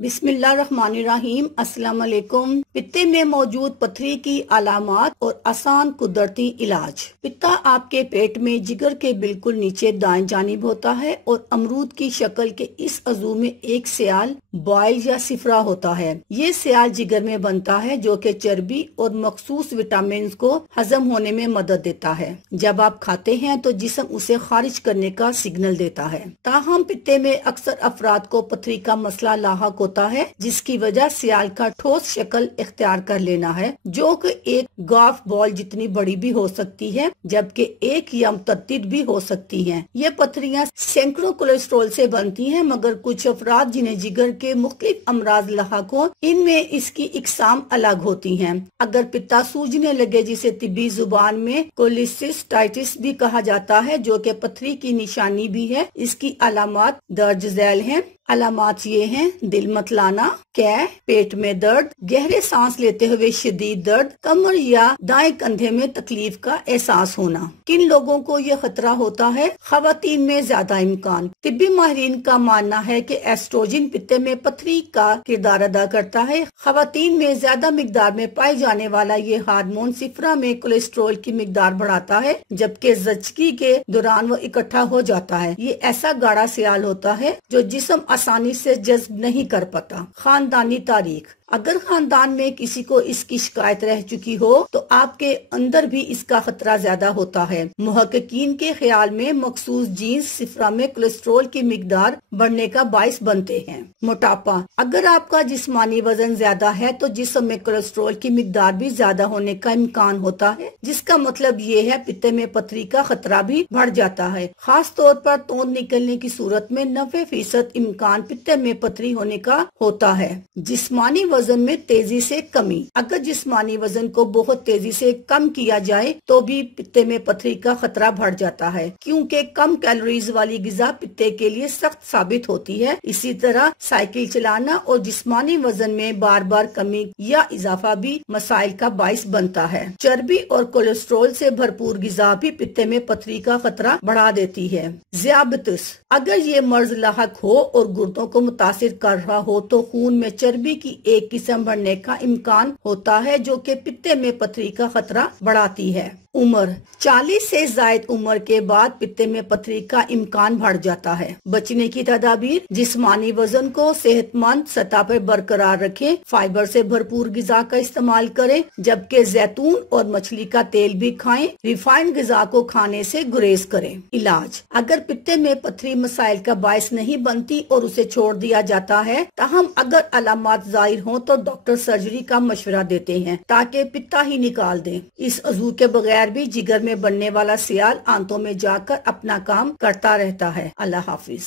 बिस्मिल्लाहिर्रहमानिर्रहीम। अस्सलाम वालेकुम। पित्ते में मौजूद पथरी की अलामात और आसान कुदरती इलाज। पित्ता आपके पेट में जिगर के बिल्कुल नीचे दाएं जानिब होता है और अमरूद की शक्ल के इस अज़ू में एक सियाल बॉयल या सिफरा होता है। ये सियाल जिगर में बनता है जो कि चर्बी और मखसूस विटामिन को हजम होने में मदद देता है। जब आप खाते हैं तो जिस्म उसे खारिज करने का सिग्नल देता है। ताहम पित्ते में अक्सर अफराद को पथरी का मसला लाहक होता है, जिसकी वजह सियाल का ठोस शक्ल इख्तियार कर लेना है, जो कि एक गोल्फ बॉल जितनी बड़ी भी हो सकती है, जबकि एक या मुतअद्दिद भी हो सकती हैं। ये पथरियां सैकड़ों कोलेस्ट्रॉल से बनती हैं, मगर कुछ अफराद जिन्हें जिगर के मुख्तलिफ अमराज लाहक हो, इनमें इसकी इकसाम अलग होती हैं। अगर पित्ता सूजने लगे, जिसे तिब्बी जुबान में कोलिसिस्टाइटिस भी कहा जाता है, जो कि पथरी की निशानी भी है, इसकी अलामात दर्ज झैल हैं। अलामात ये हैं: दिल मतलाना, कै, पेट में दर्द, गहरे सांस लेते हुए शदीद दर्द, कमर या दाएं कंधे में तकलीफ का एहसास होना। किन लोगों को ये खतरा होता है? खवातीन में ज्यादा इम्कान। तिब्बी माहिरीन का मानना है कि एस्ट्रोजन पित्ते में पथरी का किरदार अदा करता है। खवातीन में ज्यादा मिकदार में पाए जाने वाला ये हार्मोन सिफरा में कोलेस्ट्रॉल की मिकदार बढ़ाता है, जबकि ज़चगी के दौरान वो इकट्ठा हो जाता है। ये ऐसा गाढ़ा सियाल होता है जो जिस्म आसानी से जज्ब नहीं कर पाता। खानदानी तारीख: अगर खानदान में किसी को इसकी शिकायत रह चुकी हो तो आपके अंदर भी इसका खतरा ज्यादा होता है। मुहक्किकीन के ख्याल में मखसूस जीन्स सिफरा में कोलेस्ट्रॉल की मिकदार बढ़ने का बाइस बनते हैं। मोटापा: अगर आपका जिस्मानी वजन ज्यादा है तो जिस्म में कोलेस्ट्रॉल की मिकदार भी ज्यादा होने का इम्कान होता है, जिसका मतलब ये है पित्ते में पथरी का खतरा भी बढ़ जाता है। खास तौर पर तोंद निकलने की सूरत में 90% इम्कान पित्ते में पथरी होने का होता है। जिस्मानी वजन में तेजी से कमी: अगर जिस्मानी वजन को बहुत तेजी से कम किया जाए तो भी पित्ते में पथरी का खतरा बढ़ जाता है, क्योंकि कम कैलोरीज वाली गिजा पित्ते के लिए सख्त साबित होती है। इसी तरह साइकिल चलाना और जिस्मानी वजन में बार बार कमी या इजाफा भी मसाइल का बाइस बनता है। चर्बी और कोलेस्ट्रॉल से भरपूर गिजा भी पित्ते में पथरी का खतरा बढ़ा देती है। ज़ियाबतिस: अगर ये मर्ज लाहक हो और गुर्दों को मुतासिर कर रहा हो तो खून में चर्बी की एक किस्म बढ़ने का इम्कान होता है, जो कि पित्ते में पथरी का खतरा बढ़ाती है। उम्र: 40 से जायद उम्र के बाद पित्ते में पथरी का इम्कान बढ़ जाता है। बचने की तदाबीर: जिस्मानी वजन को सेहतमंद सतह पर बरकरार रखें, फाइबर से भरपूर गिजा का इस्तेमाल करें, जबकि जैतून और मछली का तेल भी खाएं। रिफाइंड गिजा को खाने से गुरेज करें। इलाज: अगर पित्ते में पथरी मसाइल का बायस नहीं बनती और उसे छोड़ दिया जाता है, ताहम अगर अलामात जाहिर हों तो डॉक्टर सर्जरी का मशवरा देते हैं ताकि पित्ता ही निकाल दें। इस अज़ू के बगैर भी जिगर में बनने वाला सियाल आंतों में जाकर अपना काम करता रहता है। अल्लाह हाफिज।